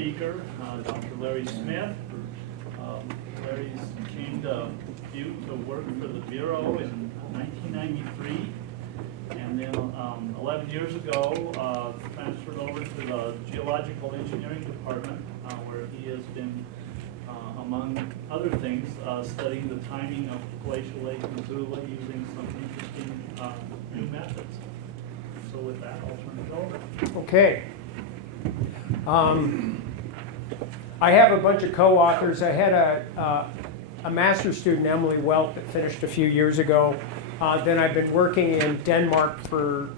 speaker, Dr. Larry Smith. Larry came to Butte to work for the Bureau in 1993, and then 11 years ago transferred over to the Geological Engineering Department, where he has been, among other things, studying the timing of Glacial Lake Missoula using some interesting new methods. So with that, I'll turn it over. Okay. I have a bunch of co-authors. I had a master's student, Emily Welk, that finished a few years ago. Then I've been working in Denmark for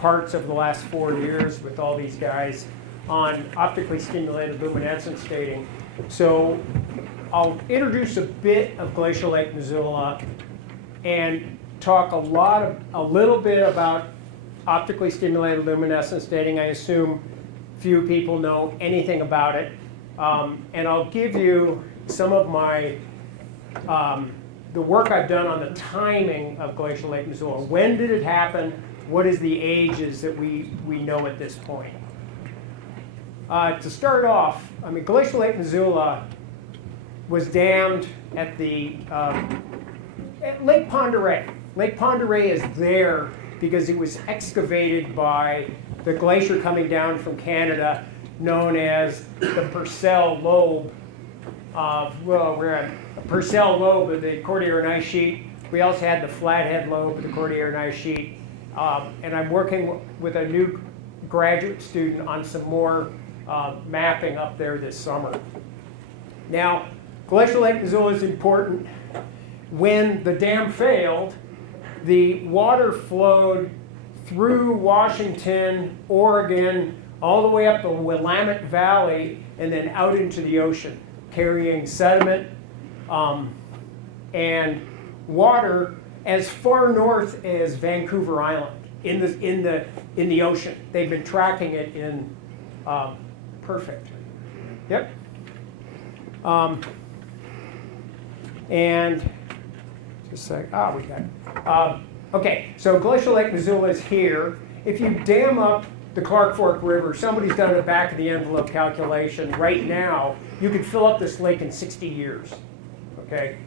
parts of the last 4 years with all these guys on optically stimulated luminescence dating. So I'll introduce a bit of Glacial Lake Missoula and talk a little bit about optically stimulated luminescence dating. I assume few people know anything about it. And I'll give you some of my, the work I've done on the timing of Glacial Lake Missoula. When did it happen? What is the ages that we know at this point? To start off, I mean, Glacial Lake Missoula was dammed at the at Lake Pend Oreille. Lake Pend Oreille is there because it was excavated by the glacier coming down from Canada, known as the Purcell Lobe. We're at Purcell Lobe of the Cordilleran ice sheet. We also had the Flathead Lobe of the Cordilleran ice sheet. And I'm working with a new graduate student on some more mapping up there this summer. Now, Glacial Lake Missoula is important. When the dam failed, the water flowed through Washington, Oregon, all the way up the Willamette Valley, and then out into the ocean, carrying sediment and water as far north as Vancouver Island in the ocean. They've been tracking it in perfect. Yep. And just a sec. We got it. Okay, so Glacial Lake Missoula is here. If you dam up the Clark Fork River, somebody's done a back of the envelope calculation. Right now, you could fill up this lake in 60 years. Okay.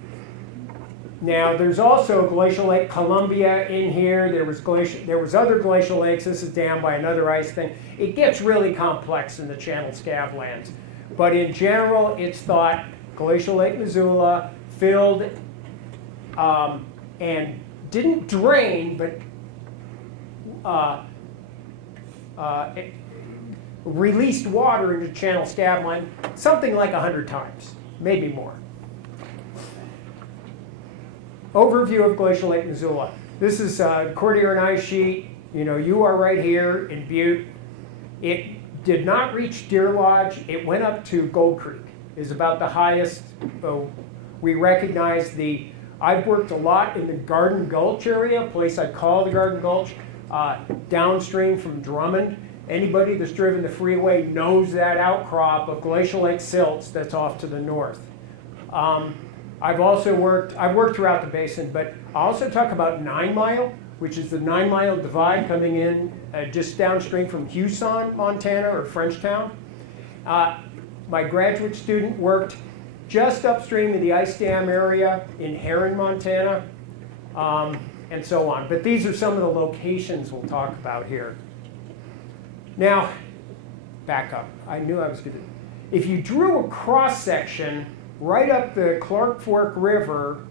Now, there's also Glacial Lake Columbia in here. There was other glacial lakes. This is dammed by another ice thing. It gets really complex in the channel scablands. But in general, it's thought Glacial Lake Missoula filled and didn't drain, but it released water into channel scabland something like 100 times, maybe more. Overview of Glacial Lake Missoula. This is Cordilleran ice sheet. You know, you are right here in Butte. It did not reach Deer Lodge. It went up to Gold Creek. Is about the highest. We recognize the. I've worked a lot in the Garden Gulch area, a place I call the Garden Gulch, downstream from Drummond. Anybody that's driven the freeway knows that outcrop of Glacial Lake silts that's off to the north. I've worked throughout the basin, but I also talk about 9 Mile, which is the 9 Mile divide coming in just downstream from Huson, Montana, or Frenchtown. My graduate student worked just upstream of the ice dam area in Heron, Montana, and so on. But these are some of the locations we'll talk about here. Now, back up. I knew I was going to. If you drew a cross section right up the Clark Fork River,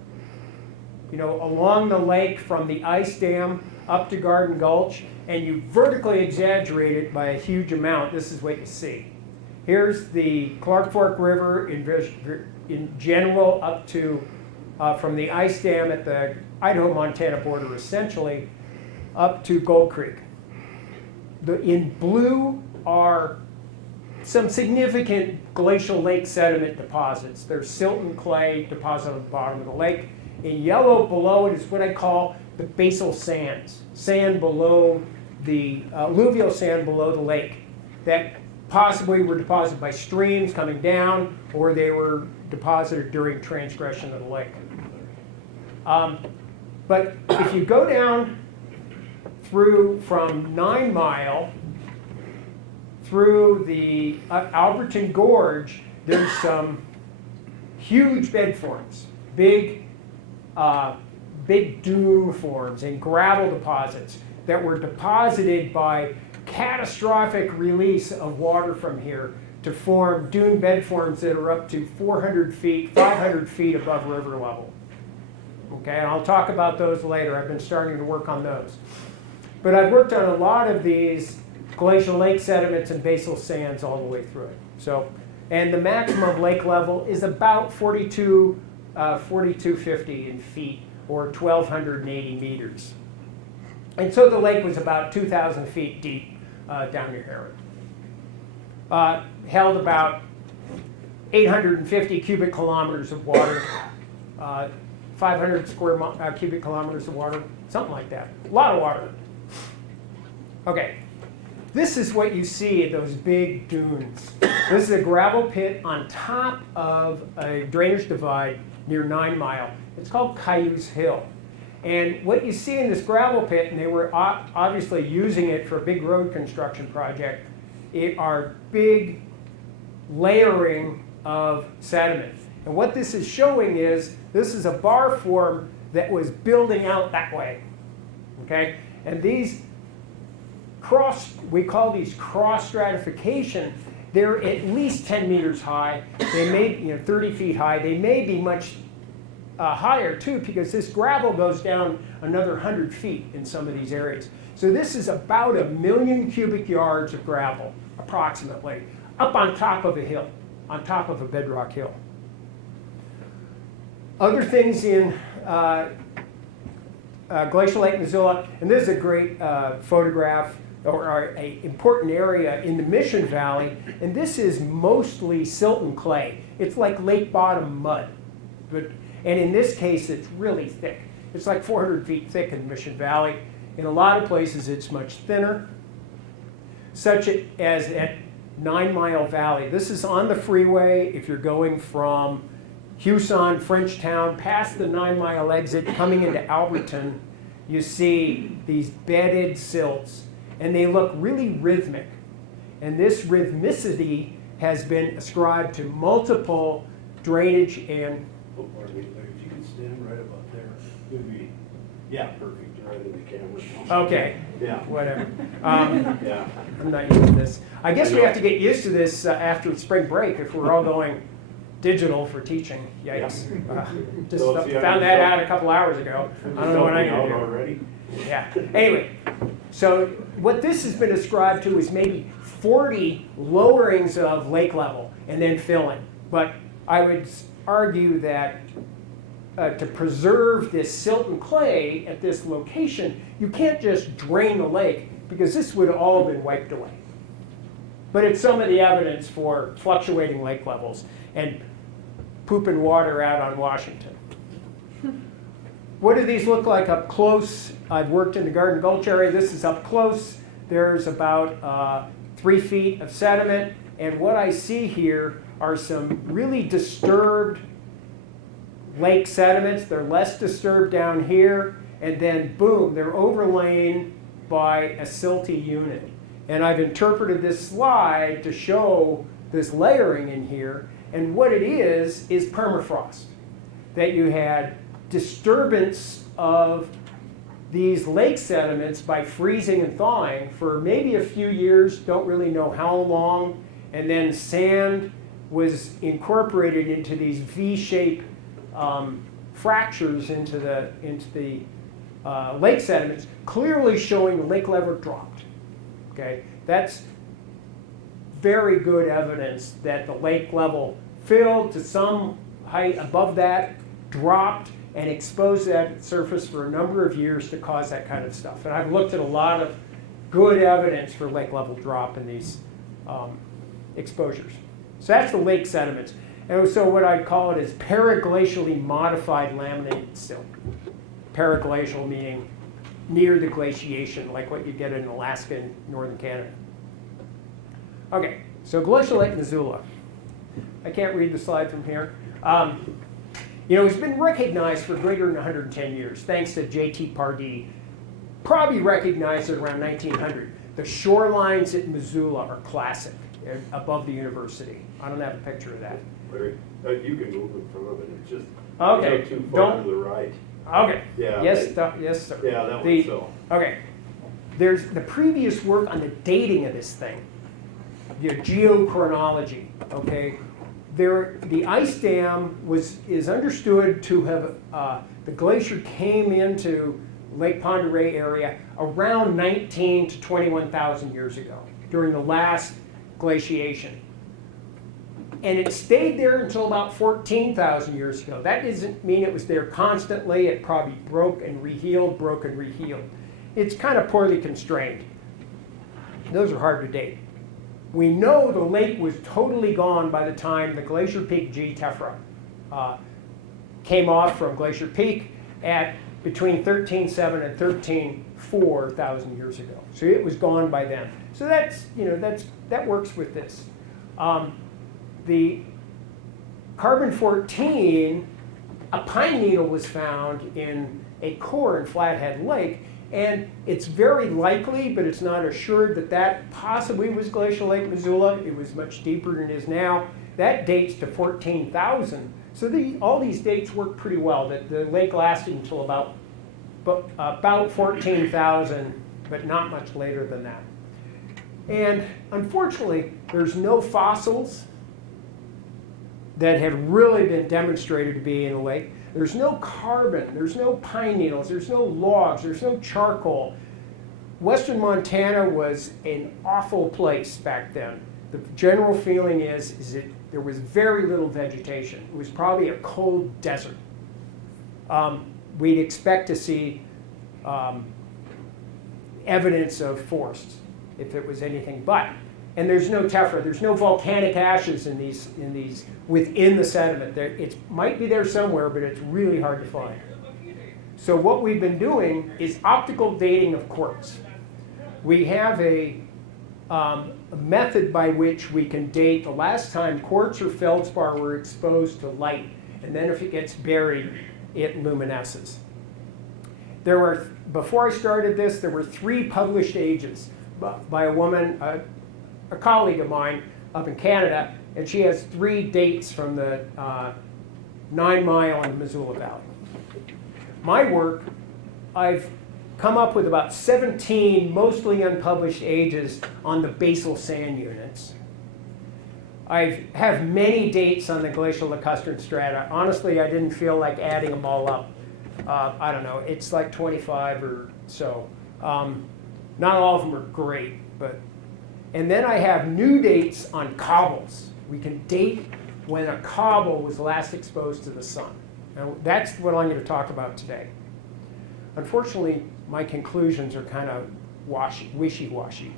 you know, along the lake from the ice dam up to Garden Gulch, and you vertically exaggerate it by a huge amount, this is what you see. Here's the Clark Fork River in general up to, from the ice dam at the Idaho-Montana border, essentially, up to Gold Creek. In blue are some significant glacial lake sediment deposits. There's silt and clay deposit on the bottom of the lake. In yellow below it is what I call the basal sands, sand below the alluvial sand below the lake that possibly were deposited by streams coming down, or they were deposited during transgression of the lake. But if you go down through from 9 Mile through the Alberton Gorge, there's some huge bed forms, big dune forms and gravel deposits that were deposited by catastrophic release of water from here to form dune bed forms that are up to 400 feet, 500 feet above river level. Okay, and I'll talk about those later. I've been starting to work on those. But I've worked on a lot of these glacial lake sediments and basal sands all the way through it. So, and the maximum lake level is about 4,250 in feet, or 1,280 meters. And so the lake was about 2,000 feet deep down near Herod. Held about 850 cubic kilometers of water, 500 square cubic kilometers of water, something like that. A lot of water. Okay, this is what you see at those big dunes. This is a gravel pit on top of a drainage divide near 9 Mile. It's called Cayuse Hill. And what you see in this gravel pit, and they were obviously using it for a big road construction project, are big layering of sediment. And what this is showing is, this is a bar form that was building out that way, okay? And these we call these cross stratification. They're at least 10 meters high. They may, 30 feet high. They may be much higher too, because this gravel goes down another 100 feet in some of these areas. So this is about 1 million cubic yards of gravel, approximately, up on top of a hill, on top of a bedrock hill. Other things in Glacial Lake Missoula, and this is a great photograph, or an important area in the Mission Valley, and this is mostly silt and clay. It's like lake bottom mud, and in this case it's really thick. It's like 400 feet thick in Mission Valley. In a lot of places it's much thinner, such as at 9 Mile Valley. This is on the freeway if you're going from Houston, Frenchtown, past the 9 Mile exit, coming into Alberton. You see these bedded silts, and they look really rhythmic. And this rhythmicity has been ascribed to multiple drainage and... Oh, pardon me, if you could stand right about there, it would be, yeah, perfect, right in the camera. Okay, Yeah. whatever. Yeah. I'm not used to this. I guess we have to get used to this after spring break if we're all going digital for teaching. Yikes. Just So, see, found that out a couple hours ago. I don't know what I can do. already. Yeah. Anyway, so what this has been ascribed to is maybe 40 lowerings of lake level and then filling. But I would argue that to preserve this silt and clay at this location, you can't just drain the lake, because this would have all been wiped away. But it's some of the evidence for fluctuating lake levels and pooping water out on Washington. What do these look like up close? I've worked in the Garden Gulch area. This is up close. There's about 3 feet of sediment. And what I see here are some really disturbed lake sediments. They're less disturbed down here. And then, boom, they're overlain by a silty unit. And I've interpreted this slide to show this layering in here. And what it is permafrost. That you had disturbance of these lake sediments by freezing and thawing for maybe a few years, don't really know how long, and then sand was incorporated into these V-shaped fractures into the lake sediments, clearly showing the lake level dropped. Okay, that's very good evidence that the lake level filled to some height above that, dropped, and exposed that surface for a number of years to cause that kind of stuff. And I've looked at a lot of good evidence for lake level drop in these exposures. So that's the lake sediments. And so what I'd call it is paraglacially modified laminated silt. Paraglacial meaning near the glaciation, like what you get in Alaska and northern Canada. Okay, so Glacial Lake Missoula. I can't read the slide from here. It's been recognized for greater than 110 years, thanks to J.T. Pardee. Probably recognized it around 1900. The shorelines at Missoula are classic, above the university. I don't have a picture of that. Larry, you can move in front of it, it's just, Okay, you go too far don't- to the right. Okay. Yeah, Yes, they- yes, sir. Yeah, that The- one, so. Okay. There's the previous work on the dating of this thing, the geochronology. Okay, the ice dam is understood to have the glacier came into Lake Pend Oreille area around 19 to 21,000 years ago during the last glaciation. And it stayed there until about 14,000 years ago. That doesn't mean it was there constantly. It probably broke and rehealed, broke and rehealed. It's kind of poorly constrained. Those are hard to date. We know the lake was totally gone by the time the Glacier Peak G tephra came off from Glacier Peak at between 13.7 and 13.4,000 years ago. So it was gone by then. So that works with this. The carbon-14, a pine needle was found in a core in Flathead Lake, and it's very likely, but it's not assured, that possibly was Glacial Lake Missoula. It was much deeper than it is now. That dates to 14,000. So all these dates work pretty well. The lake lasted until about 14,000, but not much later than that. And unfortunately, there's no fossils that have really been demonstrated to be in the lake. There's no carbon, there's no pine needles, there's no logs, there's no charcoal. Western Montana was an awful place back then. The general feeling is that there was very little vegetation. It was probably a cold desert. We'd expect to see evidence of forests if it was anything but. And there's no tephra, there's no volcanic ashes in these within the sediment. It might be there somewhere, but it's really hard to find. So what we've been doing is optical dating of quartz. We have a method by which we can date the last time quartz or feldspar were exposed to light, and then if it gets buried, it luminesces. Before I started this, there were 3 published ages by a woman, a colleague of mine up in Canada, and she has 3 dates from the 9 Mile and Missoula Valley. My work, I've come up with about 17 mostly unpublished ages on the basal sand units. I have many dates on the glacial lacustrine strata. Honestly, I didn't feel like adding them all up. I don't know, it's like 25 or so. Not all of them are great, but. And then I have new dates on cobbles. We can date when a cobble was last exposed to the sun. Now, that's what I'm going to talk about today. Unfortunately, my conclusions are kind of wishy-washy.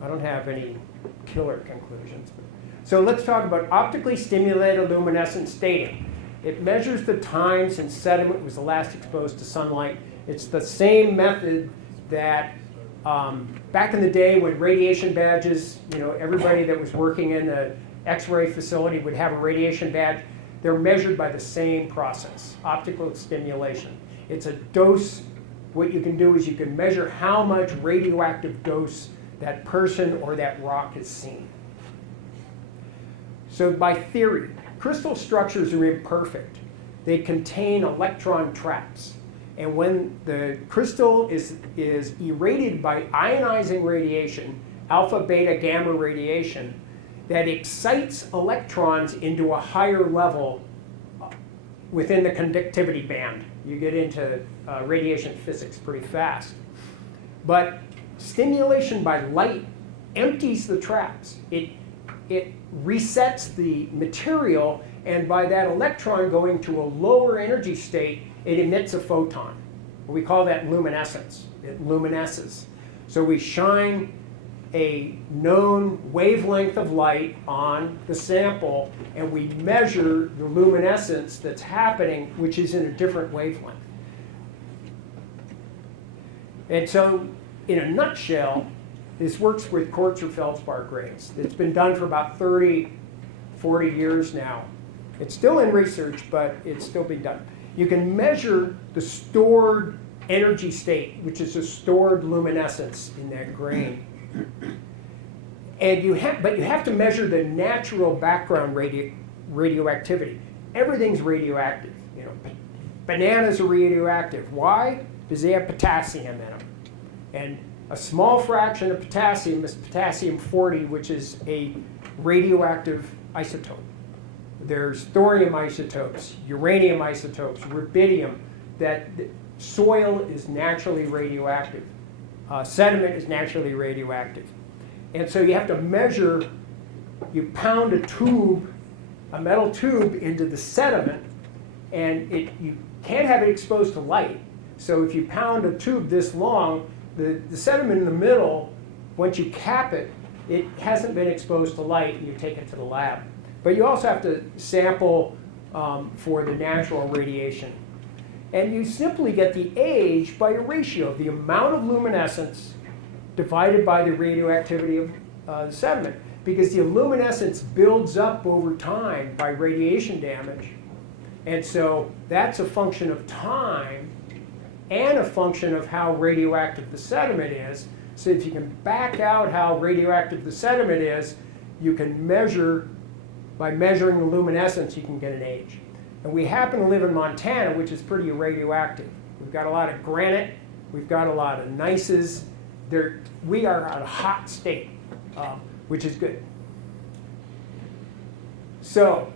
I don't have any killer conclusions. So let's talk about optically stimulated luminescence dating. It measures the time since sediment was last exposed to sunlight. It's the same method that back in the day when radiation badges, everybody that was working in the X-ray facility would have a radiation badge. They're measured by the same process, optical stimulation. It's a dose. What you can do is you can measure how much radioactive dose that person or that rock has seen. So by theory, crystal structures are imperfect. They contain electron traps. And when the crystal is irradiated by ionizing radiation, alpha, beta, gamma radiation, that excites electrons into a higher level within the conductivity band. You get into radiation physics pretty fast. But stimulation by light empties the traps. It resets the material, and by that electron going to a lower energy state, it emits a photon. We call that luminescence. It luminesces. So we shine a known wavelength of light on the sample, and we measure the luminescence that's happening, which is in a different wavelength. And so, in a nutshell, this works with quartz or feldspar grains. It's been done for about 30, 40 years now. It's still in research, but it's still being done. You can measure the stored energy state, which is a stored luminescence in that grain. And but you have to measure the natural background radioactivity. Everything's radioactive. You know, bananas are radioactive. Why? Because they have potassium in them. And a small fraction of potassium is potassium-40, which is a radioactive isotope. There's thorium isotopes, uranium isotopes, rubidium. That soil is naturally radioactive. Sediment is naturally radioactive. And so you have to measure, you pound a tube, a metal tube into the sediment, and you can't have it exposed to light. So if you pound a tube this long, the sediment in the middle, once you cap it, it hasn't been exposed to light, and you take it to the lab. But you also have to sample for the natural radiation. And you simply get the age by a ratio of the amount of luminescence divided by the radioactivity of the sediment. Because the luminescence builds up over time by radiation damage. And so that's a function of time and a function of how radioactive the sediment is. So if you can back out how radioactive the sediment is, you can measure, by measuring the luminescence, you can get an age. And we happen to live in Montana, which is pretty radioactive. We've got a lot of granite, we've got a lot of gneisses. We are a hot state, which is good. So,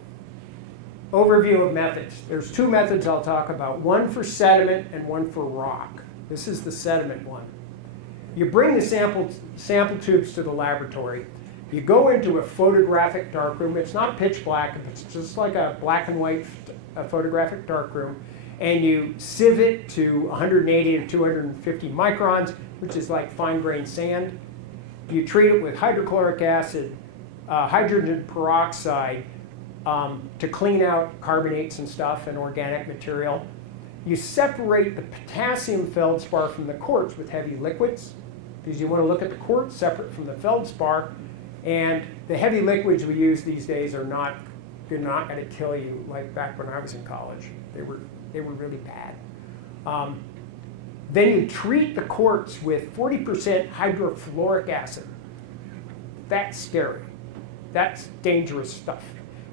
overview of methods. There's two methods I'll talk about, one for sediment and one for rock. This is the sediment one. You bring the sample tubes to the laboratory. You go into a photographic darkroom. It's not pitch black, it's just like a black and white photographic darkroom. And you sieve it to 180 to 250 microns, which is like fine-grained sand. You treat it with hydrochloric acid, hydrogen peroxide, to clean out carbonates and stuff and organic material. You separate the potassium feldspar from the quartz with heavy liquids, because you want to look at the quartz separate from the feldspar. And the heavy liquids we use these days are not going to kill you like back when I was in college. They were really bad. Then you treat the quartz with 40% hydrofluoric acid. That's scary. That's dangerous stuff.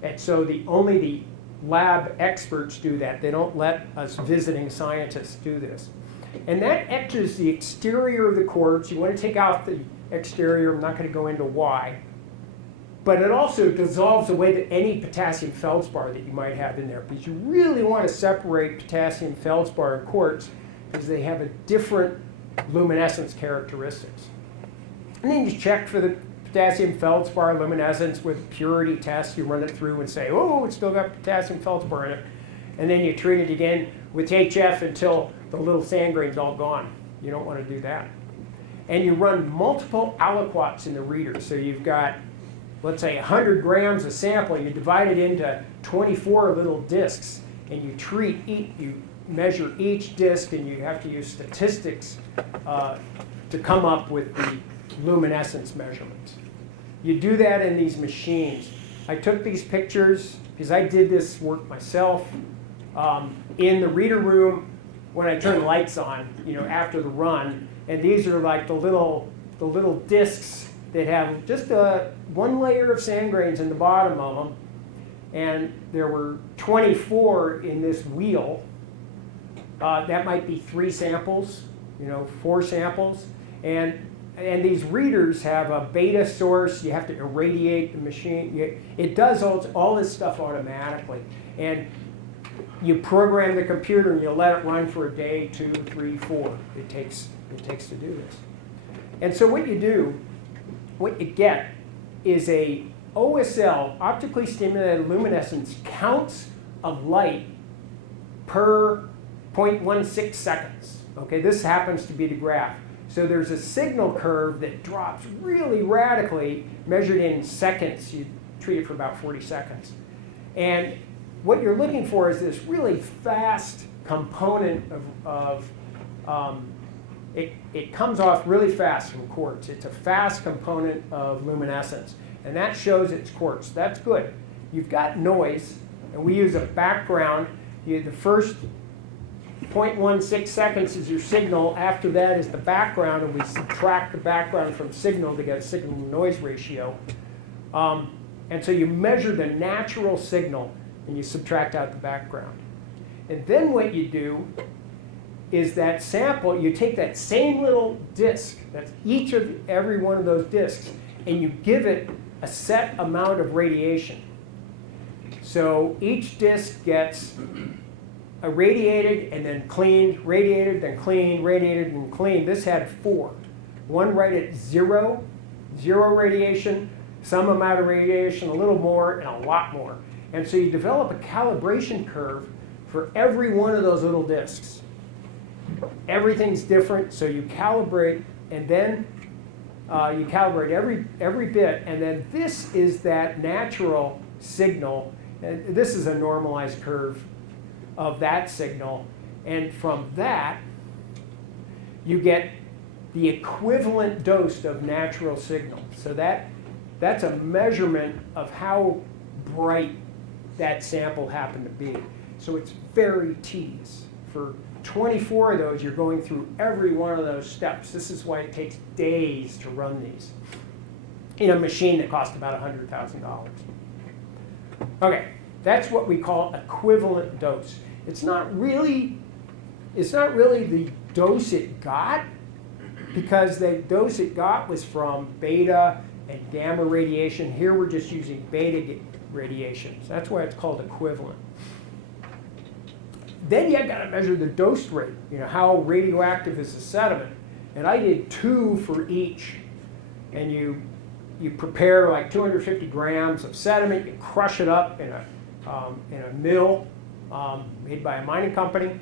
And so only the lab experts do that. They don't let us visiting scientists do this. And that etches the exterior of the quartz. You want to take out the exterior. I'm not going to go into why. But it also dissolves away any potassium feldspar that you might have in there, because you really want to separate potassium feldspar and quartz because they have a different luminescence characteristics. And then you check for the potassium feldspar luminescence with purity tests. You run it through and say, oh, it's still got potassium feldspar in it. And then you treat it again with HF until the little sand grain's all gone. You don't want to do that. And you run multiple aliquots in the reader. So you've got, let's say, 100 grams of sample. You divide it into 24 little discs, and you measure each disc, and you have to use statistics to come up with the luminescence measurements. You do that in these machines. I took these pictures because I did this work myself in the reader room when I turned the lights on, after the run. And these are like the little discs that have just one layer of sand grains in the bottom of them. And there were 24 in this wheel. That might be 3 samples, 4 samples. And these readers have a beta source. You have to irradiate the machine. It does all this stuff automatically. And you program the computer and you let it run for a day, 2, 3, 4. It takes to do this. And so what you get is a OSL, optically stimulated luminescence, counts of light per 0.16 seconds. Okay, this happens to be the graph. So there's a signal curve that drops really radically, measured in seconds. You treat it for about 40 seconds. And what you're looking for is this really fast component it comes off really fast from quartz. It's a fast component of luminescence. And that shows it's quartz. That's good. You've got noise, and we use a background. The first 0.16 seconds is your signal. After that is the background, and we subtract the background from signal to get a signal-to-noise ratio. And so you measure the natural signal, and you subtract out the background. And then what you do is that sample, you take that same little disk, that's every one of those disks, and you give it a set amount of radiation. So each disk gets irradiated and then cleaned, radiated, then cleaned, radiated, and cleaned. This had 4. One right at zero radiation, some amount of radiation, a little more, and a lot more. And so you develop a calibration curve for every one of those little disks. Everything's different, so you calibrate, and then you calibrate every bit, and then this is that natural signal. And this is a normalized curve of that signal, and from that you get the equivalent dose of natural signal. So that's a measurement of how bright that sample happened to be. So it's very tedious. For 24 of those, you're going through every one of those steps. This is why it takes days to run these in a machine that costs about $100,000. Okay, that's what we call equivalent dose. It's not really the dose it got, because the dose it got was from beta and gamma radiation. Here we're just using beta radiation. So that's why it's called equivalent. Then you got to measure the dose rate, how radioactive is the sediment. And I did 2 for each. And you prepare like 250 grams of sediment, you crush it up in a mill made by a mining company.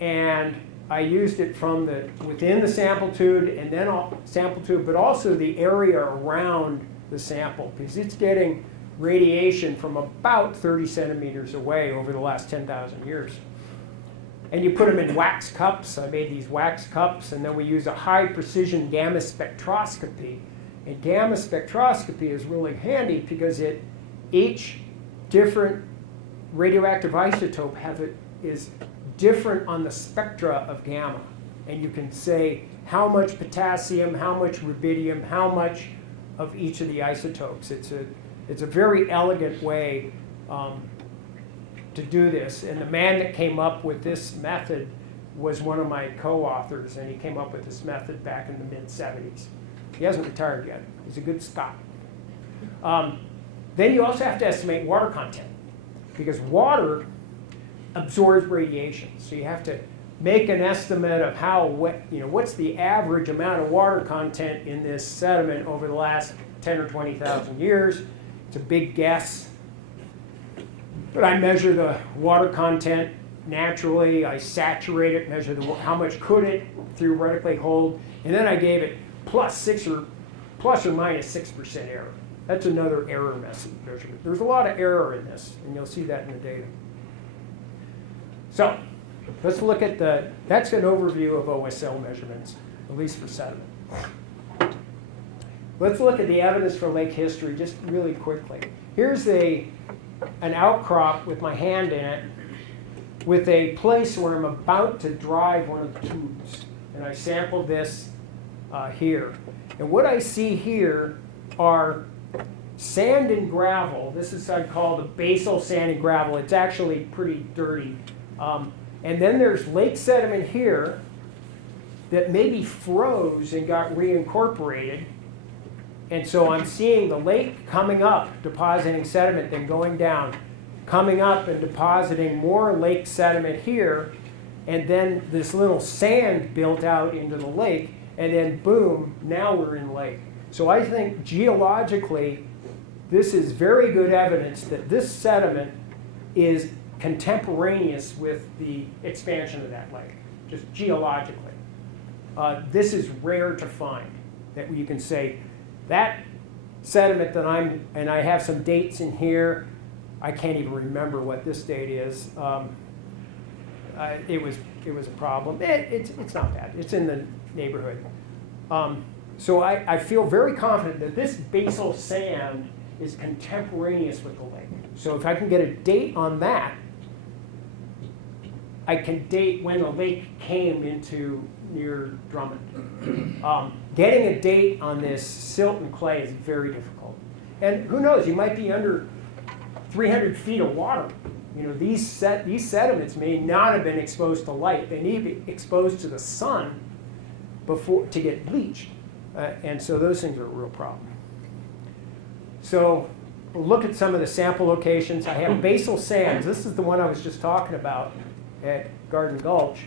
And I used it from within the sample tube, and then but also the area around the sample, because it's getting radiation from about 30 centimeters away over the last 10,000 years. And you put them in wax cups. I made these wax cups, and then we use a high precision gamma spectroscopy. And gamma spectroscopy is really handy because each different radioactive isotope is different on the spectra of gamma. And you can say how much potassium, how much rubidium, how much of each of the isotopes. It's a very elegant way to do this. And the man that came up with this method was one of my co-authors, and he came up with this method back in the mid-70s. He hasn't retired yet. He's a good Scot. Then you also have to estimate water content, because water absorbs radiation. So you have to make an estimate of what's the average amount of water content in this sediment over the last 10 or 20,000 years. It's a big guess. But I measure the water content naturally. I saturate it, measure how much could it theoretically hold, and then I gave it plus or minus 6% error. That's another error measurement. There's a lot of error in this, and you'll see that in the data. So let's look at that's an overview of OSL measurements, at least for sediment. Let's look at the evidence for lake history just really quickly. Here's an outcrop with my hand in it, with a place where I'm about to drive one of the tubes. And I sampled this here. And what I see here are sand and gravel. This is what I call the basal sand and gravel. It's actually pretty dirty. And then there's lake sediment here that maybe froze and got reincorporated. And so I'm seeing the lake coming up, depositing sediment, then going down, coming up and depositing more lake sediment here, and then this little sand built out into the lake, and then boom, now we're in lake. So I think geologically, this is very good evidence that this sediment is contemporaneous with the expansion of that lake, just geologically. This is rare to find, that you can say, that sediment and I have some dates in here. I can't even remember what this date is. It was a problem. It's not bad. It's in the neighborhood. So I feel very confident that this basal sand is contemporaneous with the lake. So if I can get a date on that, I can date when the lake came into near Drummond. Getting a date on this silt and clay is very difficult. And who knows, you might be under 300 feet of water. You know, these sediments may not have been exposed to light. They need to be exposed to the sun before to get bleached. And so those things are a real problem. So we'll look at some of the sample locations. I have basal sands. This is the one I was just talking about at Garden Gulch.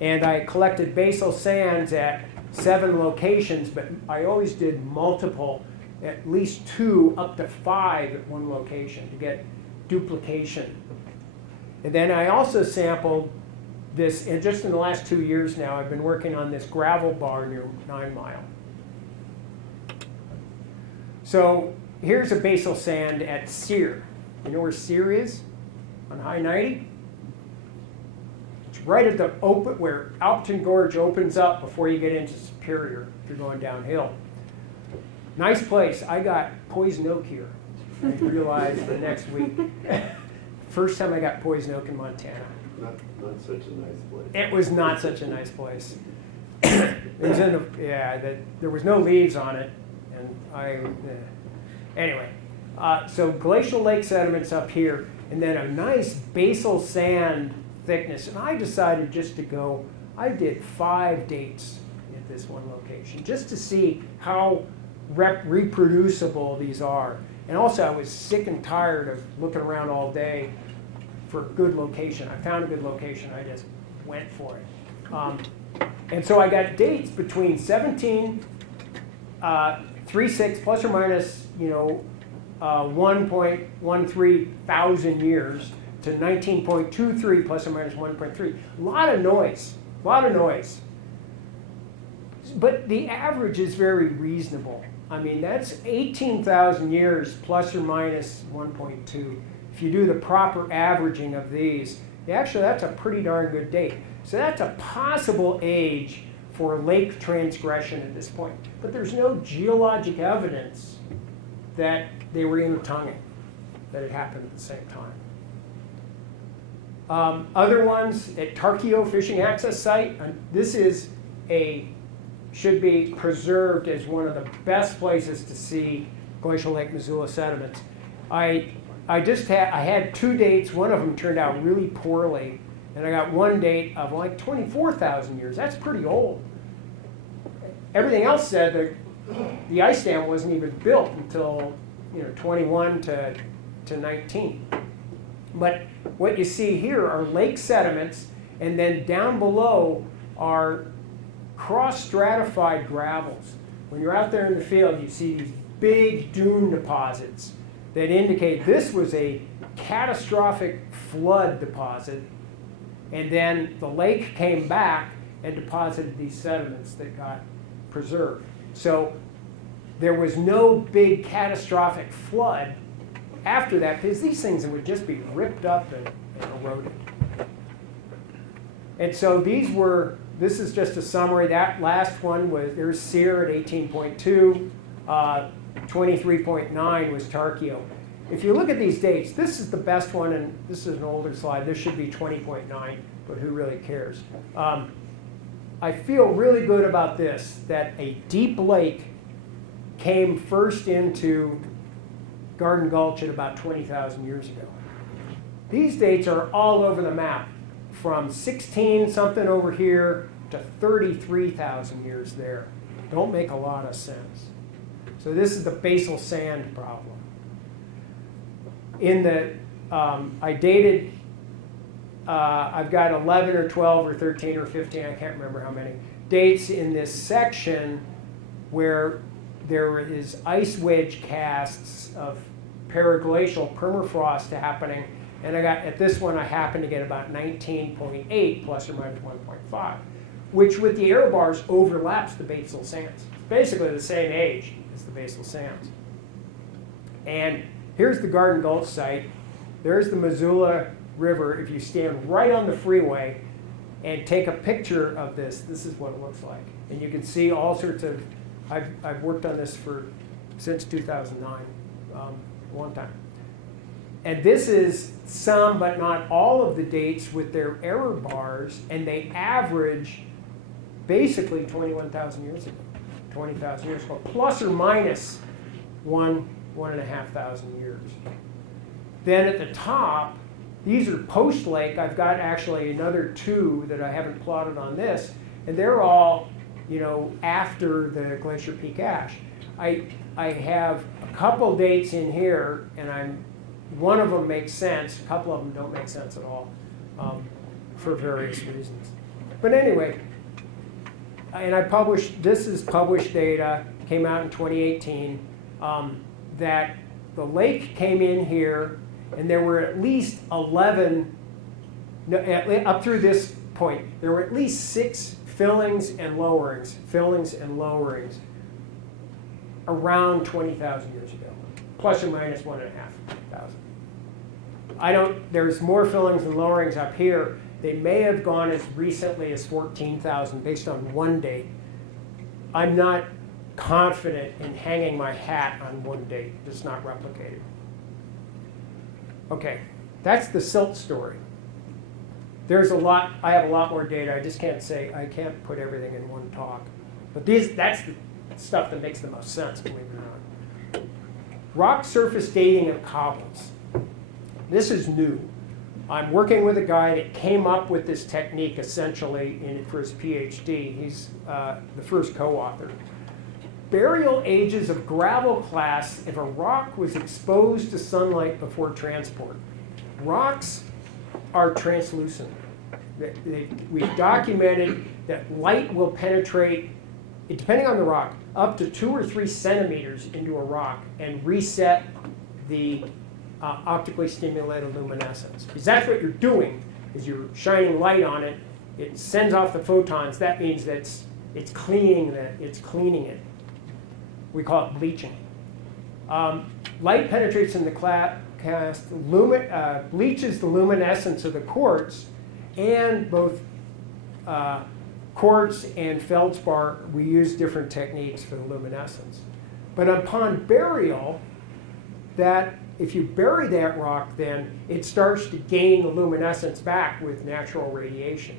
And I collected basal sands at 7 locations, but I always did multiple, at least 2 up to 5 at one location to get duplication. And then I also sampled this, and just in the last 2 years now, I've been working on this gravel bar near 9 Mile. So here's a basal sand at Sear. You know where Sear is? On High 90? It's right at the open, where Alpton Gorge opens up before you get into Superior, if you're going downhill. Nice place. I got poison oak here. I realized the next week. First time I got poison oak in Montana. Not such a nice place. It was not such a nice place. It was in there was no leaves on it, and anyway. So glacial lake sediments up here, and then a nice basal sand thickness. And I decided just to go. I did 5 dates at this one location just to see how reproducible these are. And also, I was sick and tired of looking around all day for a good location. I found a good location. I just went for it. And so I got dates between 1736 plus or minus, 1.13 thousand years to 19.23 plus or minus 1.3. A lot of noise. But the average is very reasonable. I mean, that's 18,000 years plus or minus 1.2. If you do the proper averaging of these, actually that's a pretty darn good date. So that's a possible age for lake transgression at this point. But there's no geologic evidence that they were intertonguing, that it happened at the same time. Other ones at Tarkio Fishing Access Site, this is should be preserved as one of the best places to see Glacial Lake Missoula sediments. I had 2 dates. One of them turned out really poorly, and I got one date of like 24,000 years. That's pretty old. Everything else said that the ice dam wasn't even built until 21 to 19. But what you see here are lake sediments, and then down below are cross-stratified gravels. When you're out there in the field, you see these big dune deposits that indicate this was a catastrophic flood deposit, and then the lake came back and deposited these sediments that got preserved. So there was no big catastrophic flood after that, because these things would just be ripped up and eroded. And so this is just a summary. That last one there's Sear at 18.2, 23.9 was Tarkio. If you look at these dates, this is the best one, and this is an older slide. This should be 20.9, but who really cares? I feel really good about this, that a deep lake came first into Garden Gulch at about 20,000 years ago. These dates are all over the map, from 16 something over here to 33,000 years there. Don't make a lot of sense. So this is the basal sand problem. I've got 11 or 12 or 13 or 15, I can't remember how many, dates in this section where there is ice wedge casts of periglacial permafrost happening. And at this one, I happen to get about 19.8 plus or minus 1.5, which with the error bars overlaps the basal sands. It's basically the same age as the basal sands. And here's the Garden Gulch site. There's the Missoula River. If you stand right on the freeway and take a picture of this, this is what it looks like. And you can see all sorts of, I've worked on this since 2009, a long time. And this is some, but not all of the dates with their error bars, and they average basically 21,000 years ago, 20,000 years ago, plus or minus 1,500 years. Then at the top, these are post-lake. I've got actually another 2 that I haven't plotted on this, and they're all, after the glacier peak ash. I have a couple dates in here, and one of them makes sense. A couple of them don't make sense at all, for various reasons. But anyway, and this is published data, came out in 2018, that the lake came in here, and there were at least 11, up through this point, there were at least 6 fillings and lowerings around 20,000 years ago, plus or minus 1,500. There's more fillings and lowerings up here. They may have gone as recently as 14,000 based on one date. I'm not confident in hanging my hat on one date that's not replicated. Okay, that's the silt story. There's a lot, I have a lot more data. I just can't put everything in one talk. But that's the stuff that makes the most sense, believe it or not. Rock surface dating of cobbles. This is new. I'm working with a guy that came up with this technique essentially for his PhD. He's the first co-author. Burial ages of gravel class if a rock was exposed to sunlight before transport. Rocks are translucent. We've documented that light will penetrate, depending on the rock, up to 2 or 3 centimeters into a rock and reset the optically stimulated luminescence. Because that's what you're doing, is you're shining light on it. It sends off the photons. That means that it's cleaning it. We call it bleaching. Light penetrates in the cast, bleaches the luminescence of the quartz, and both quartz and feldspar, we use different techniques for the luminescence. But upon burial, if you bury that rock, then it starts to gain the luminescence back with natural radiation.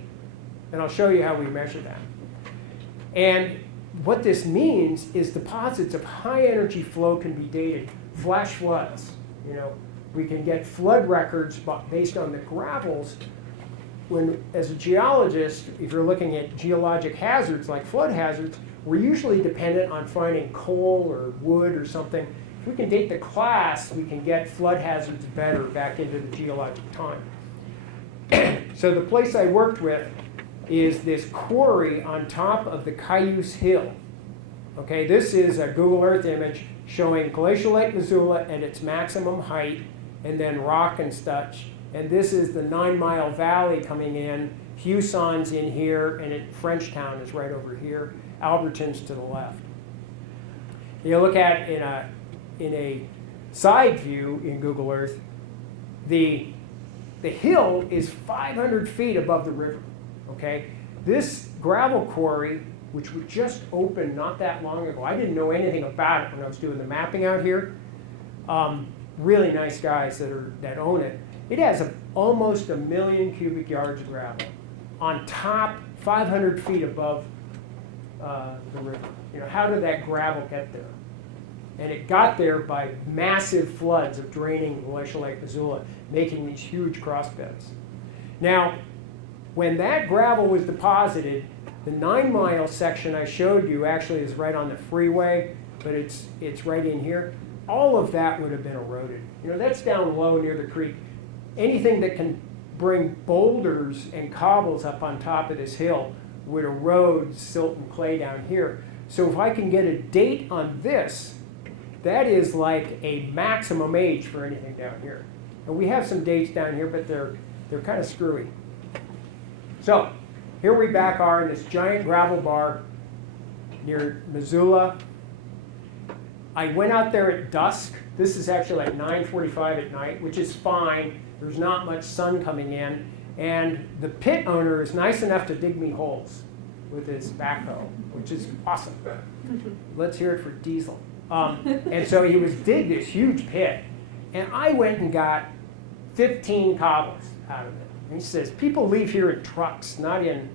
And I'll show you how we measure that. And what this means is deposits of high energy flow can be dated. Flash floods, we can get flood records based on the gravels. As a geologist, if you're looking at geologic hazards like flood hazards, we're usually dependent on finding coal or wood or something. If we can date the class, we can get flood hazards better back into the geologic time. So the place I worked with is this quarry on top of the Cayuse Hill. Okay, this is a Google Earth image showing Glacial Lake Missoula at its maximum height, and then rock and such. And this is the 9 Mile Valley coming in. Huson's in here, and Frenchtown is right over here. Alberton's to the left. You look at in a side view in Google Earth, the hill is 500 feet above the river. Okay, this gravel quarry, which was just opened not that long ago, I didn't know anything about it when I was doing the mapping out here. Really nice guys that own it. It has almost 1 million cubic yards of gravel on top, 500 feet above the river. How did that gravel get there? And it got there by massive floods of draining Glacial Lake Missoula, making these huge crossbeds. Now, when that gravel was deposited, the 9 Mile section I showed you actually is right on the freeway, but it's right in here. All of that would have been eroded. That's down low near the creek. Anything that can bring boulders and cobbles up on top of this hill would erode silt and clay down here. So if I can get a date on this, that is like a maximum age for anything down here. And we have some dates down here, but they're kind of screwy. So here we back are in this giant gravel bar near Missoula. I went out there at dusk. This is actually like 9:45 at night, which is fine. There's not much sun coming in. And the pit owner is nice enough to dig me holes with his backhoe, which is awesome. Let's hear it for Diesel. And so he was dig this huge pit. And I went and got 15 cobbles out of it. And he says, people leave here in trucks, not in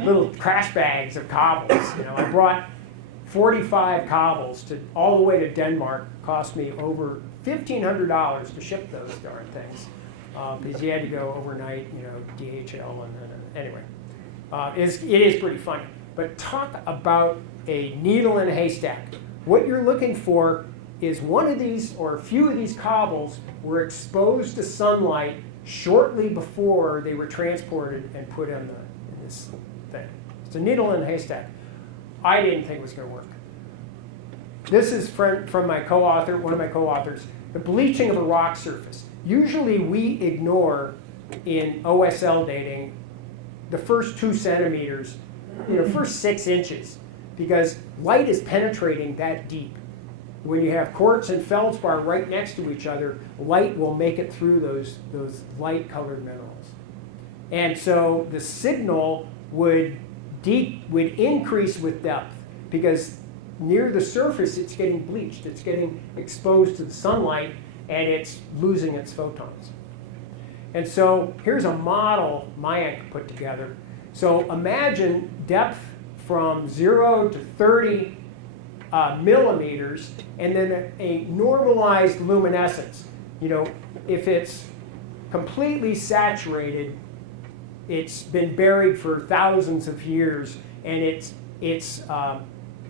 little trash bags of cobbles. You know, I brought 45 cobbles all the way to Denmark. Cost me over $1,500 to ship those darn things. Because you had to go overnight, you know, DHL, and then, anyway. It is pretty funny. But talk about a needle in a haystack. What you're looking for is one of these, or a few of these cobbles were exposed to sunlight shortly before they were transported and put in this thing. It's a needle in a haystack. I didn't think it was going to work. This is from my co-author, one of my co-authors, the bleaching of a rock surface. Usually we ignore in OSL dating the first 2 centimeters, you know, first 6 inches, because light is penetrating that deep. When you have quartz and feldspar right next to each other, light will make it through those light-colored minerals. And so the signal would increase with depth, because near the surface it's getting bleached, it's getting exposed to the sunlight, and it's losing its photons. And so here's a model Mayank put together. So imagine depth from 0 to 30 millimeters, and then a normalized luminescence. You know, if it's completely saturated, it's been buried for thousands of years, and it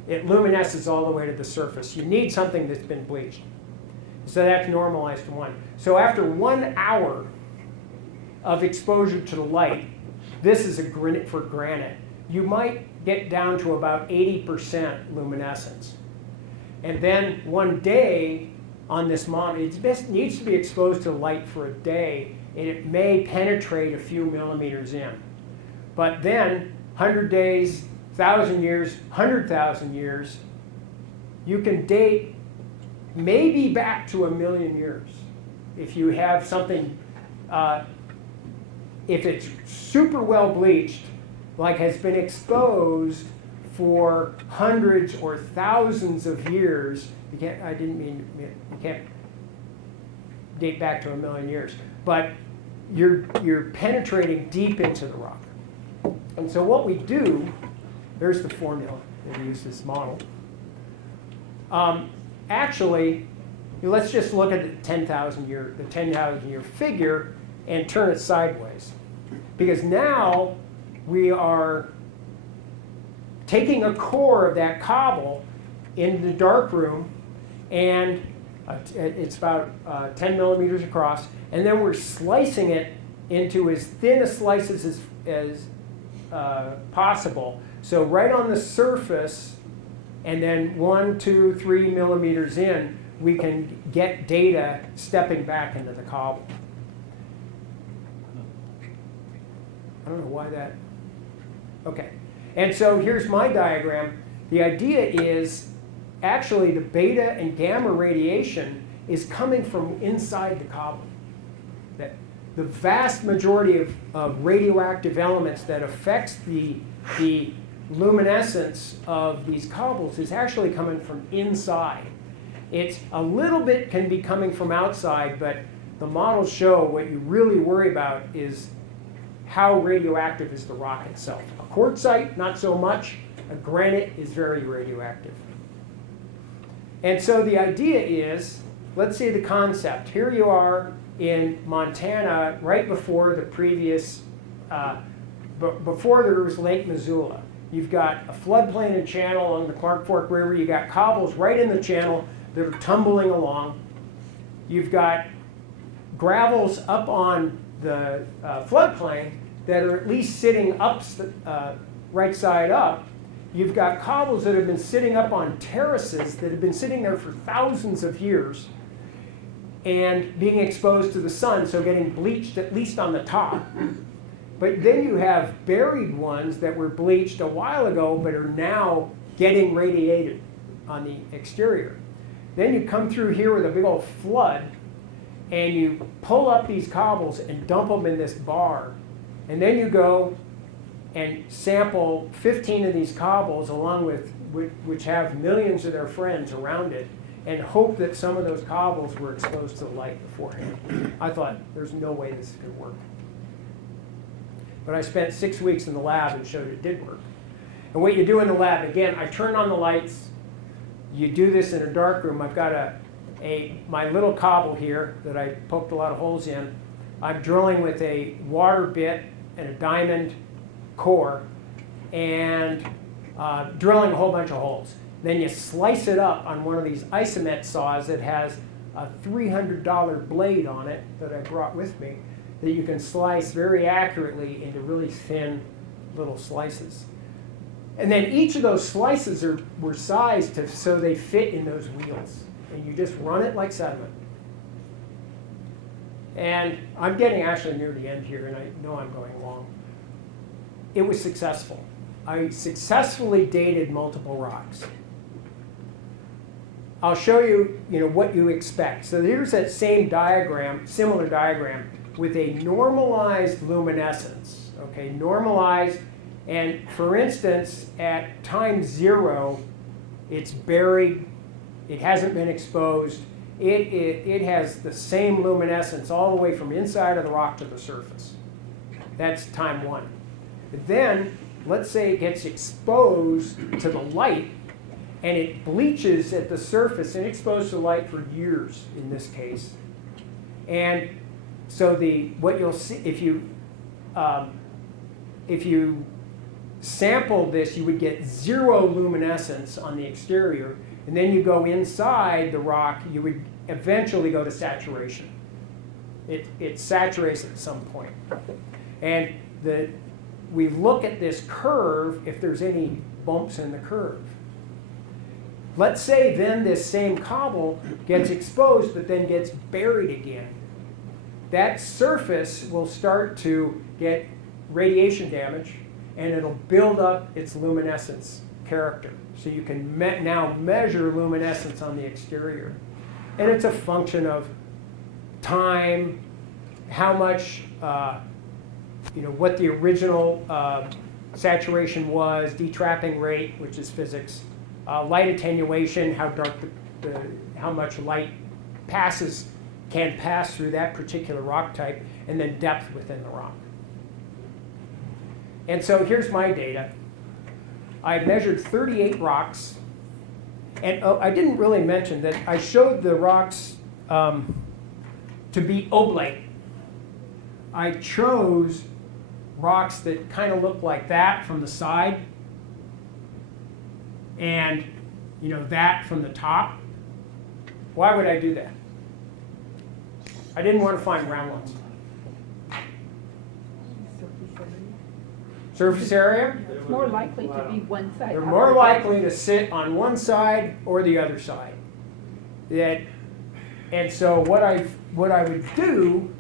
luminesces all the way to the surface. You need something that's been bleached. So that's normalized to 1. So after 1 hour of exposure to the light, this is for granite, you might get down to about 80% luminescence. And then 1 day on this model, it needs to be exposed to light for a day, and it may penetrate a few millimeters in. But then 100 days, 1,000 years, 100,000 years, you can date maybe back to 1,000,000 years. If you have something, if it's super well bleached, like has been exposed for hundreds or thousands of years, you can't date back to 1,000,000 years, but you're penetrating deep into the rock. And so what we do, there's the formula that we use this model. Actually, let's just look at the 10,000 year figure and turn it sideways. Because now we are taking a core of that cobble in the dark room, and it's about 10 millimeters across, and then we're slicing it into as thin a slices as possible. So right on the surface, and then 1, 2, 3 millimeters in, we can get data stepping back into the cobble. I don't know why that. Okay. And so here's my diagram. The idea is actually the beta and gamma radiation is coming from inside the cobble. That the vast majority of radioactive elements that affects the luminescence of these cobbles is actually coming from inside. It's a little bit can be coming from outside, but the models show what you really worry about is how radioactive is the rock itself. A quartzite, not so much. A granite is very radioactive. And so the idea is, let's see the concept. Here you are in Montana right before the previous, before there was Lake Missoula. You've got a floodplain and channel along the Clark Fork River. You've got cobbles right in the channel that are tumbling along. You've got gravels up on the floodplain that are at least sitting up, right side up. You've got cobbles that have been sitting up on terraces that have been sitting there for thousands of years and being exposed to the sun, so getting bleached at least on the top. But then you have buried ones that were bleached a while ago but are now getting radiated on the exterior. Then you come through here with a big old flood, and you pull up these cobbles and dump them in this bar. And then you go and sample 15 of these cobbles along with which have millions of their friends around it. and hope that some of those cobbles were exposed to the light beforehand. I thought, there's no way this is going to work. But I spent 6 weeks in the lab and showed it did work. And what you do in the lab, again, I turn on the lights. You do this in a dark room. I've got my little cobble here that I poked a lot of holes in. I'm drilling with a water bit and a diamond core and drilling a whole bunch of holes. Then you slice it up on one of these isomet saws that has a $300 blade on it that I brought with me that you can slice very accurately into really thin little slices. And then each of those slices were sized so they fit in those wheels. And you just run it like sediment. And I'm getting actually near the end here, and I know I'm going long. It was successful. I successfully dated multiple rocks. I'll show you, what you expect. So here's that same diagram, similar diagram, with a normalized luminescence. Okay, normalized, and for instance, at time 0, it's buried. It hasn't been exposed. It has the same luminescence all the way from inside of the rock to the surface. That's time 1. But then, let's say it gets exposed to the light, and it bleaches at the surface and exposed to light for years in this case. And so what you'll see if you sampled this, you would get 0 luminescence on the exterior, and then you go inside the rock, you would eventually go to saturation. It saturates at some point. And we look at this curve if there's any bumps in the curve. Let's say then this same cobble gets exposed but then gets buried again. That surface will start to get radiation damage, and it'll build up its luminescence character. So you can now measure luminescence on the exterior. And it's a function of time, how much, what the original saturation was, detrapping rate, which is physics, light attenuation, how dark how much light can pass through that particular rock type, and then depth within the rock. And so here's my data. I measured 38 rocks, and I didn't really mention that I showed the rocks to be oblate. I chose rocks that kind of look like that from the side, and that from the top. Why would I do that? I didn't want to find round ones. Surface area? It's more likely to be one side. They're more likely to sit on one side or the other side. And so what I would do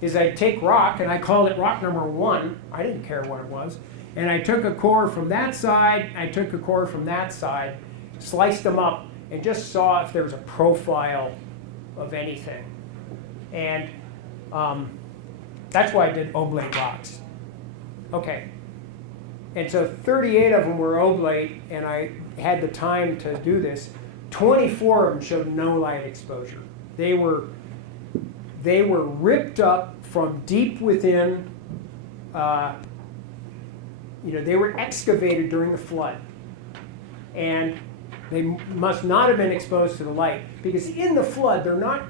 is I'd take rock, and I called it rock number 1. I didn't care what it was. And I took a core from that side, I took a core from that side, sliced them up, and just saw if there was a profile of anything. And that's why I did oblate rocks. Okay. And so 38 of them were oblate, and I had the time to do this. 24 of them showed no light exposure. They were ripped up from deep within. They were excavated during the flood, and they must not have been exposed to the light, because in the flood they're not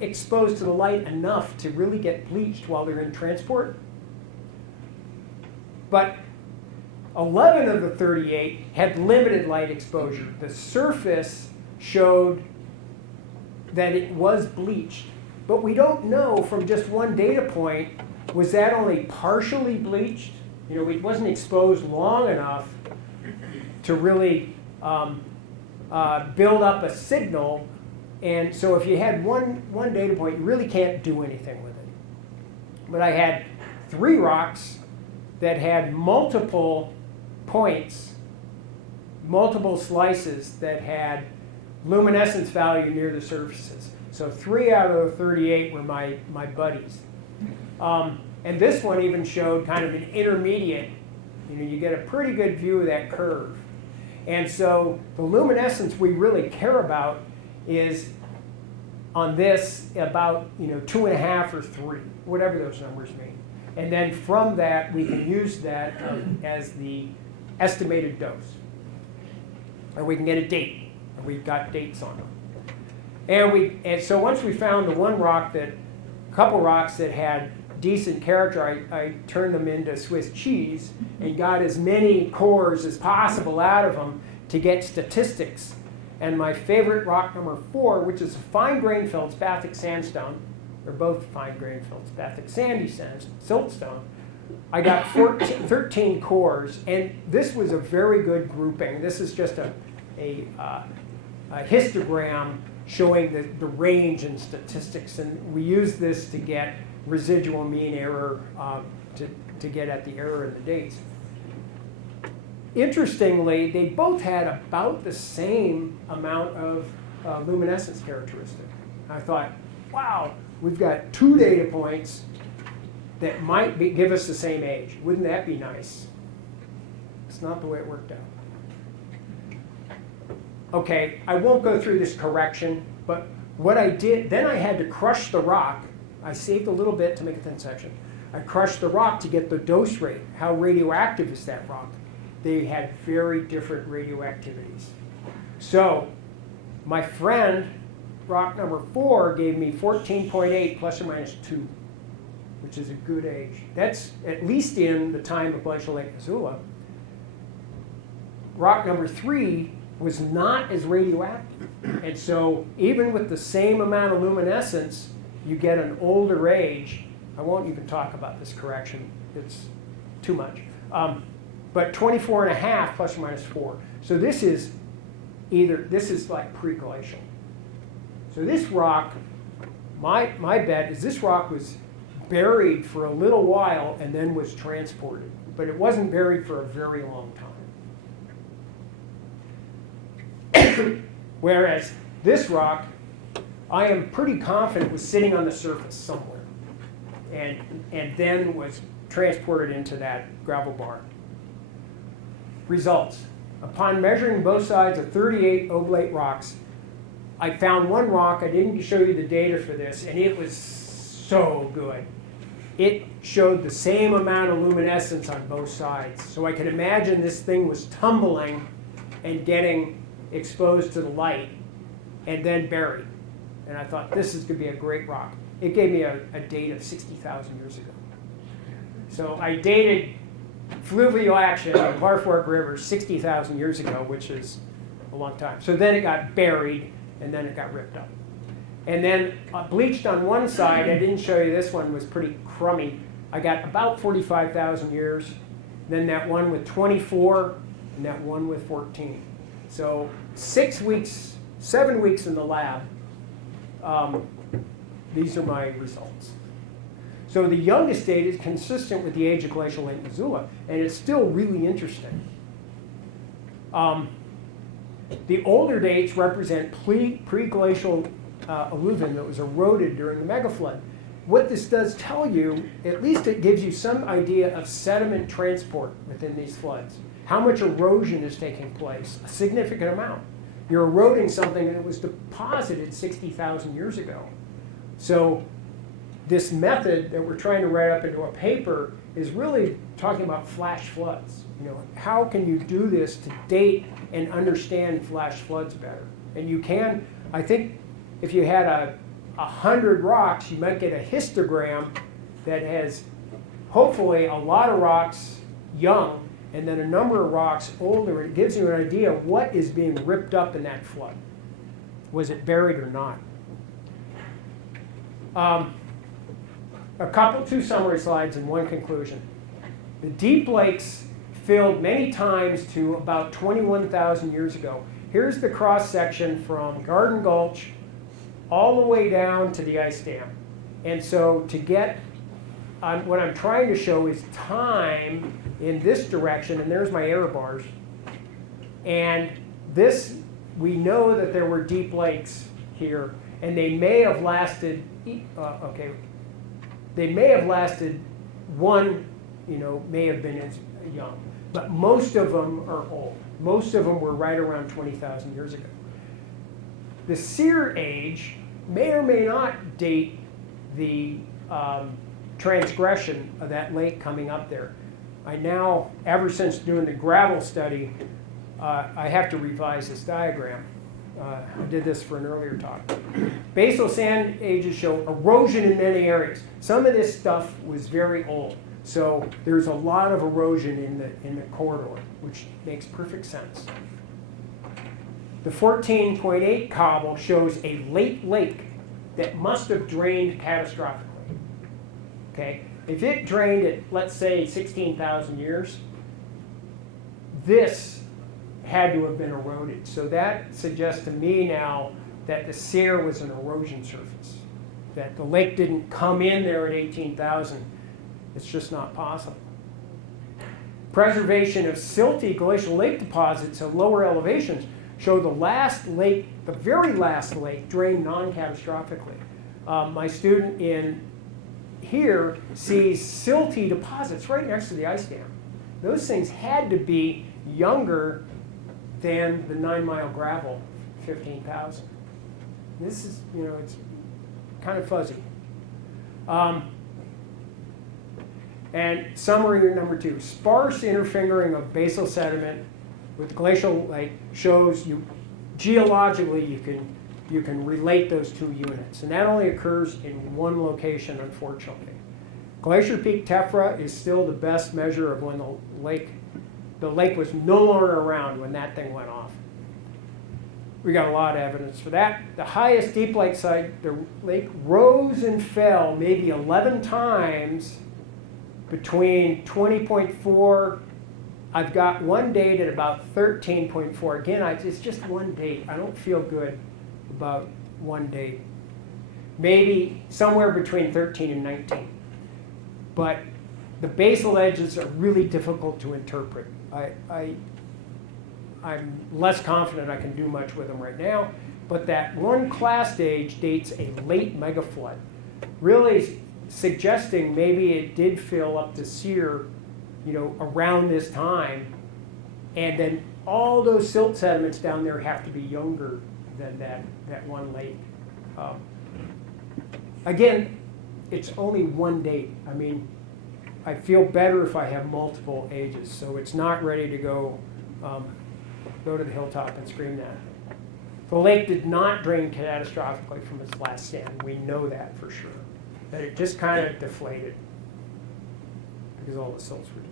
exposed to the light enough to really get bleached while they're in transport. But 11 of the 38 had limited light exposure. The surface showed that it was bleached, but we don't know from just one data point, was that only partially bleached? It wasn't exposed long enough to really build up a signal. And so if you had one data point, you really can't do anything with it. But I had 3 rocks that had multiple points, multiple slices that had luminescence value near the surfaces. So 3 out of the 38 were my buddies. And this one even showed kind of an intermediate. You get a pretty good view of that curve. And so the luminescence we really care about is on this about 2.5 or 3, whatever those numbers mean. And then from that, we can use that as the estimated dose. And we can get a date. And we've got dates on them. And so once we found the one rock a couple rocks that had decent character, I turned them into Swiss cheese and got as many cores as possible out of them to get statistics. And my favorite rock number 4, which is a fine-grained feldspathic sandstone, they're both fine-grained feldspathic sandy siltstone, I got 13 cores, and this was a very good grouping. This is just a histogram showing the range in statistics, and we use this to get residual mean error to get at the error in the dates. Interestingly, they both had about the same amount of luminescence characteristic. I thought, wow, we've got 2 data points that might give us the same age. Wouldn't that be nice? It's not the way it worked out. Okay, I won't go through this correction, but what I did, then I had to crush the rock. I saved a little bit to make a thin section. I crushed the rock to get the dose rate. How radioactive is that rock? They had very different radioactivities. So my friend, rock number 4, gave me 14.8 plus or minus 2, which is a good age. That's at least in the time of Glacial Lake Missoula. Rock number 3 was not as radioactive. And so even with the same amount of luminescence, you get an older age. I won't even talk about this correction. It's too much. But 24.5 plus or minus 4. So this is like pre-glacial. So this rock, my bet is this rock was buried for a little while and then was transported. But it wasn't buried for a very long time. Whereas this rock, I am pretty confident was sitting on the surface somewhere and then was transported into that gravel barn. Results. Upon measuring both sides of 38 oblate rocks, I found one rock, I didn't show you the data for this, and it was so good. It showed the same amount of luminescence on both sides. So I could imagine this thing was tumbling and getting exposed to the light and then buried. And I thought, this is going to be a great rock. It gave me a date of 60,000 years ago. So I dated fluvial action on Clar Fork River 60,000 years ago, which is a long time. So then it got buried, and then it got ripped up. And then bleached on one side, I didn't show you this one, was pretty crummy. I got about 45,000 years, then that one with 24, and that one with 14. So 7 weeks in the lab. These are my results. So the youngest date is consistent with the age of Glacial Lake Missoula, and it's still really interesting. The older dates represent pre-glacial alluvium that was eroded during the megaflood. What this does tell you, at least it gives you some idea of sediment transport within these floods. How much erosion is taking place? A significant amount. You're eroding something that was deposited 60,000 years ago. So this method that we're trying to write up into a paper is really talking about flash floods. How can you do this to date and understand flash floods better? And you can, I think, if you had 100 rocks, you might get a histogram that has hopefully a lot of rocks young and then a number of rocks older. It gives you an idea of what is being ripped up in that flood. Was it buried or not? Two summary slides and one conclusion. The deep lakes filled many times to about 21,000 years ago. Here's the cross section from Garden Gulch all the way down to the ice dam. And so to get, what I'm trying to show is time in this direction, and there's my error bars. And this, we know that there were deep lakes here, and they may have lasted, they may have lasted one, may have been as young. but most of them are old. Most of them were right around 20,000 years ago. The sear age may or may not date the transgression of that lake coming up there. I now, ever since doing the gravel study, I have to revise this diagram. I did this for an earlier talk. Basal sand ages show erosion in many areas. Some of this stuff was very old, so there's a lot of erosion in the corridor, which makes perfect sense. The 14.8 cobble shows a late lake that must have drained catastrophically. Okay, if it drained at, let's say, 16,000 years, this had to have been eroded. So that suggests to me now that the sear was an erosion surface, that the lake didn't come in there at 18,000. It's just not possible. Preservation of silty glacial lake deposits at lower elevations show the last lake, the very last lake, drained non-catastrophically. My student in here sees silty deposits right next to the ice dam. Those things had to be younger than the 9 Mile gravel, 15,000. This is, it's kind of fuzzy. And summary number 2, sparse interfingering of basal sediment with glacial lake shows you, geologically, you can relate those two units. And that only occurs in one location, unfortunately. Glacier Peak tephra is still the best measure of when the lake was no longer around when that thing went off. We got a lot of evidence for that. The highest deep lake site, the lake rose and fell maybe 11 times between 20.4. I've got one date at about 13.4. Again, it's just one date. I don't feel good about one date. Maybe somewhere between 13 and 19. But the basal edges are really difficult to interpret. I'm less confident I can do much with them right now, but that one class stage dates a late megaflood, really suggesting maybe it did fill up the sear, around this time, and then all those silt sediments down there have to be younger than that one lake. Again, it's only one date. I mean, I feel better if I have multiple ages, so it's not ready to go to the hilltop and scream that. The lake did not drain catastrophically from its last stand. We know that for sure. That it just kind of deflated because all the silts were deep.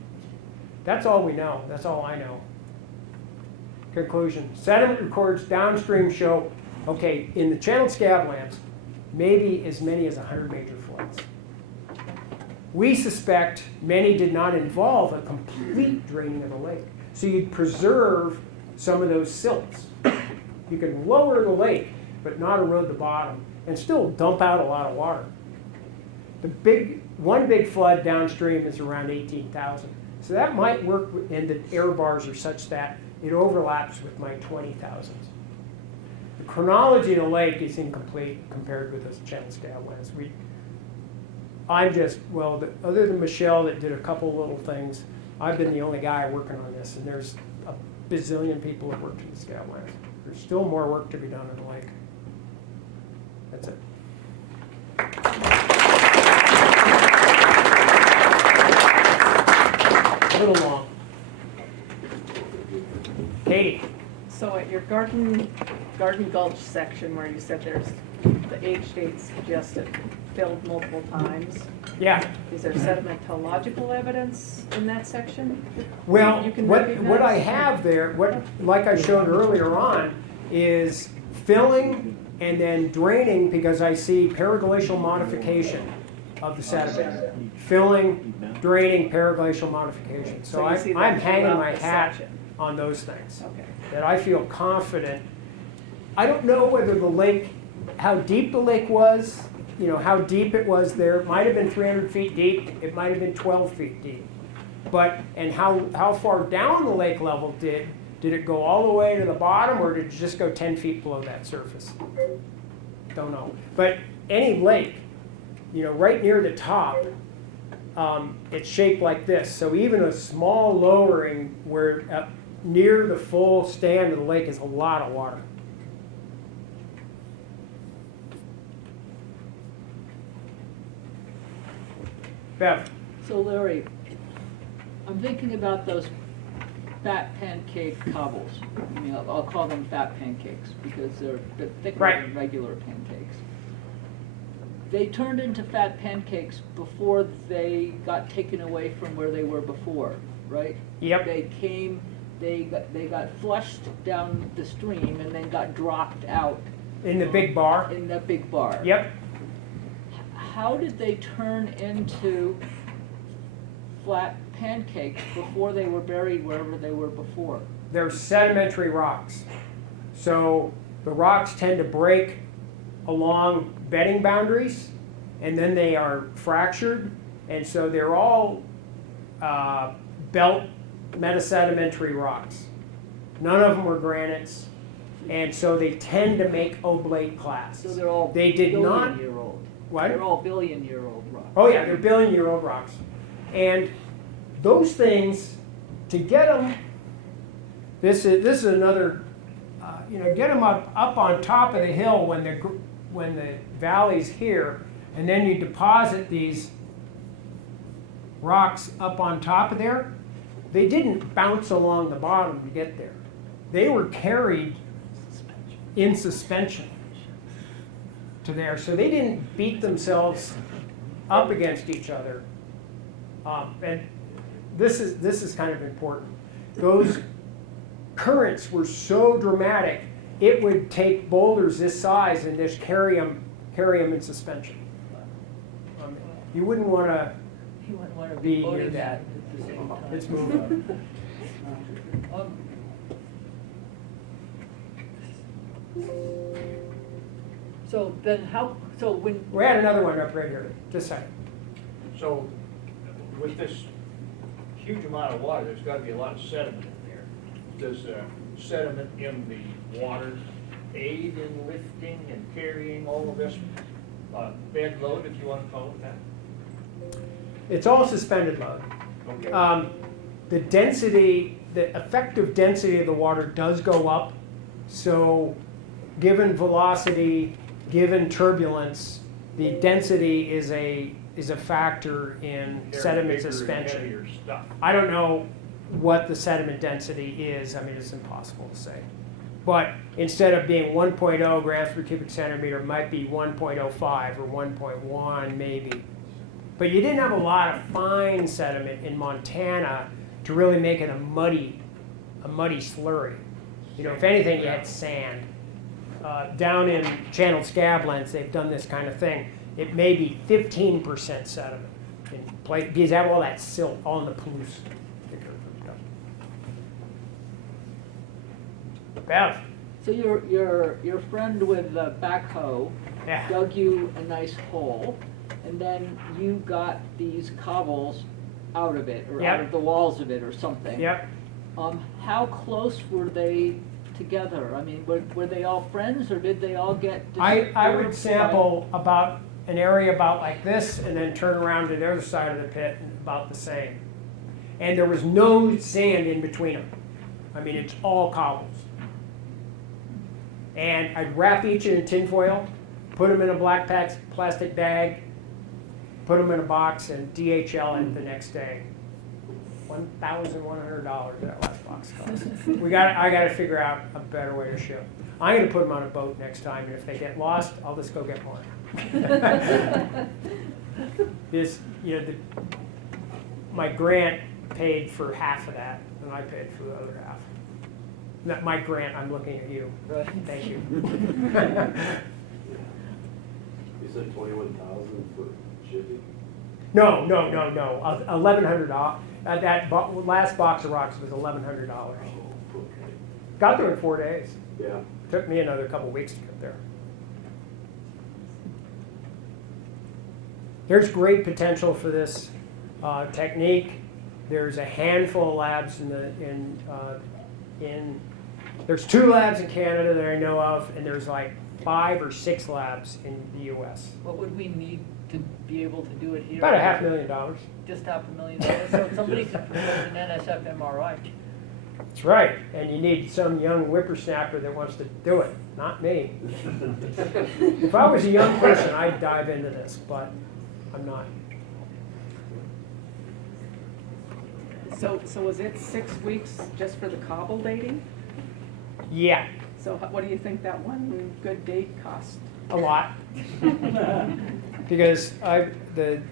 That's all we know. That's all I know. Conclusion. Sediment records downstream show, okay, in the channeled scablands, maybe as many as 100 major floods. We suspect many did not involve a complete draining of the lake. So you'd preserve some of those silts. You can lower the lake, but not erode the bottom, and still dump out a lot of water. One big flood downstream is around 18,000. So that might work, and the error bars are such that it overlaps with my 20,000s. The chronology of the lake is incomplete compared with the channel scablands. Other than Michelle that did a couple little things, I've been the only guy working on this, and there's a bazillion people that worked in the scablands. There's still more work to be done in the lake. That's it. A little long. Katie. So at your Garden Gulch section where you said there's the age dates suggested filled multiple times. Yeah. Is there sedimentological evidence in that section? Well, You can what recognize? I have there, like I showed earlier on, is filling and then draining because I see periglacial modification of the sediment. Filling, draining, periglacial modification. So you see that I'm hanging throughout my the hat section. on those things. Okay. That I feel confident. I don't know whether the lake, how deep the lake was, how deep it was there. It might have been 300 feet deep. It might have been 12 feet deep. And how far down the lake level did it go all the way to the bottom, or did it just go 10 feet below that surface? Don't know. But any lake, right near the top, it's shaped like this. So even a small lowering where near the full stand of the lake is a lot of water. Bev? So Larry, I'm thinking about those fat pancake cobbles. I mean, I'll call them fat pancakes because they're thicker Right. than regular pancakes. They turned into fat pancakes before they got taken away from where they were before, right? Yep. They got flushed down the stream and then got dropped out In the big bar? in that big bar. Yep. How did they turn into flat pancakes before they were buried wherever they were before? They're sedimentary rocks. So the rocks tend to break along bedding boundaries, and then they are fractured, and so they're all belt metasedimentary rocks. None of them were granites, and so they tend to make oblate clasts. So they're all They did not. billion-year-old. What? They're all billion-year-old rocks. Oh yeah, they're billion-year-old rocks, and those things, to get them, this is another, get them up on top of the hill when the valley's here, and then you deposit these rocks up on top of there. They didn't bounce along the bottom to get there. They were carried in suspension to there, so they didn't beat themselves up against each other. And this is kind of important. Those currents were so dramatic, it would take boulders this size and just carry them in suspension. You wouldn't want to You wouldn't want to be be near loading that. at the same time. It's moving. Um, So then so when, We had another one up right here. Just a second. So with this huge amount of water, there's got to be a lot of sediment in there. Does the sediment in the water aid in lifting and carrying all of this bed load, if you want to call it that? It's all suspended load. Okay. The density, the effective density of the water does go up. So given velocity, given turbulence, the density is a factor in Carry sediment bigger and suspension. heavier stuff. I don't know what the sediment density is. I mean, it's impossible to say. But instead of being 1.0 grams per cubic centimeter, it might be 1.05 or 1.1 maybe. But you didn't have a lot of fine sediment in Montana to really make it a muddy slurry. If anything, you had sand. Down in channeled scablands, they've done this kind of thing. It may be 15% sediment because you have all that silt, all in the pools. Bev? so your friend with the backhoe Yeah. dug you a nice hole, and then you got these cobbles out of it, or Yep. out of the walls of it, or something. Yep. How close were they together? I mean, were they all friends, or did they all get I disturbed would sample about an area about like this and then turn around to the other side of the pit and about the same. And there was no sand in between them. I mean, it's all cobbles. And I'd wrap each in tinfoil, put them in a black plastic bag, put them in a box, and DHL it the next day. $1,100 that last box cost. I got to figure out a better way to ship. I'm going to put them on a boat next time, and if they get lost, I'll just go get more. My grant paid for half of that, and I paid for the other half. Not my grant, I'm looking at you. Right. Thank you. You said 21,000 for shipping? No. $1,100. Last box of rocks was $1,100. Oh, okay. Got there in 4 days. Yeah. Took me another couple weeks to get there. There's great potential for this technique. There's a handful of labs there's 2 labs in Canada that I know of, and there's like 5 or 6 labs in the U.S. What would we need to be able to do it here? About $500,000. Just $500,000, so somebody could propose an NSF MRI. That's right, and you need some young whippersnapper that wants to do it, not me. If I was a young person, I'd dive into this, but I'm not. So was it 6 weeks just for the cobble dating? Yeah, So what do you think that one good date cost? a lot. Because the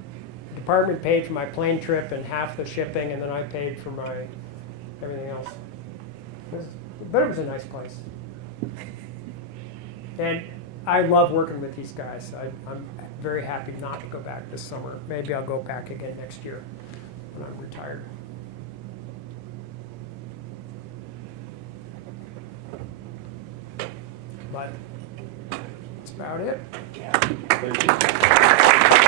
department paid for my plane trip and half the shipping, and then I paid for my everything else. But it was a nice place. And I love working with these guys. I'm very happy not to go back this summer. Maybe I'll go back again next year when I'm retired. But that's about it. Thank you.